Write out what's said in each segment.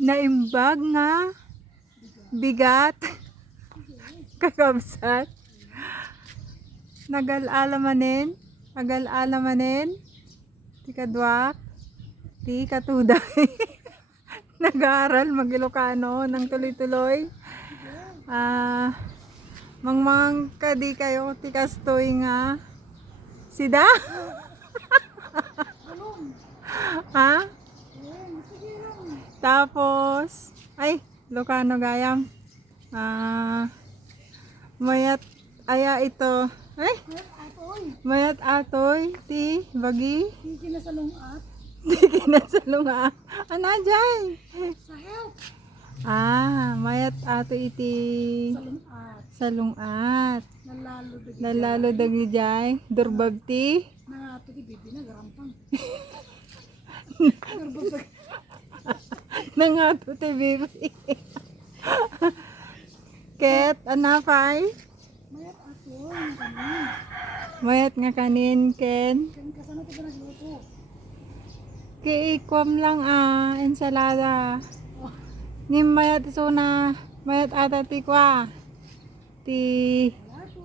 Naimbag nga. Bigat. Kakabsat. Nagal-alamanin. Nagal-alamanin. Ti kadwak. Ti katuday. Nag-aaral mag-Ilocano ng tuloy-tuloy. Mangmang kadi kayo ti kastoy nga. Sida? Ha? Tapos, ay, Ilocano gayam. Mayat, aya ito. Ay, mayat atoy, ti, bagi. Hindi kinasalungat. Di kinasalunga. Ano dyan? Sa help. Mayat ato iti Salungat. salungat. Nalalo dagi. Nalalo dagi jay. Durbabti. Nangato di bibi nagarampang. Nangato ti bibi. Ket, anapay? Mayat ato. Ang kanin. Mayat nga kanin, Ken. Kan kasama ito ba nagluto? Kiikwam lang ensalada. Ni mayat iso na, mayat ata ti kwa. Ti, Lato.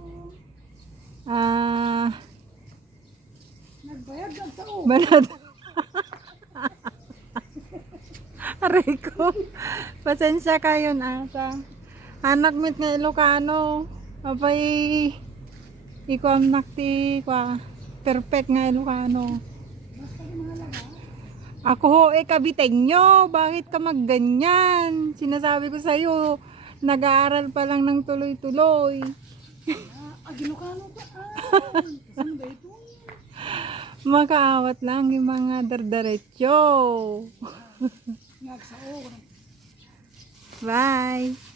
Nagbayad lang sa o. banat. Aray ko. Pasensya kayo ata. Anak mit nga Ilocano. Abay, ikwam nakti kwa. Perfect nga Ilocano. Basta rin mga laga. Ako ho, kabitenyo. Bakit ka magganyan? Sinasabi ko sa'yo, nag-aaral pa lang ng tuloy-tuloy. Agilocano ka. Kasama ba ito? Makaawat lang yung mga dardaretso. Nagsao. Bye!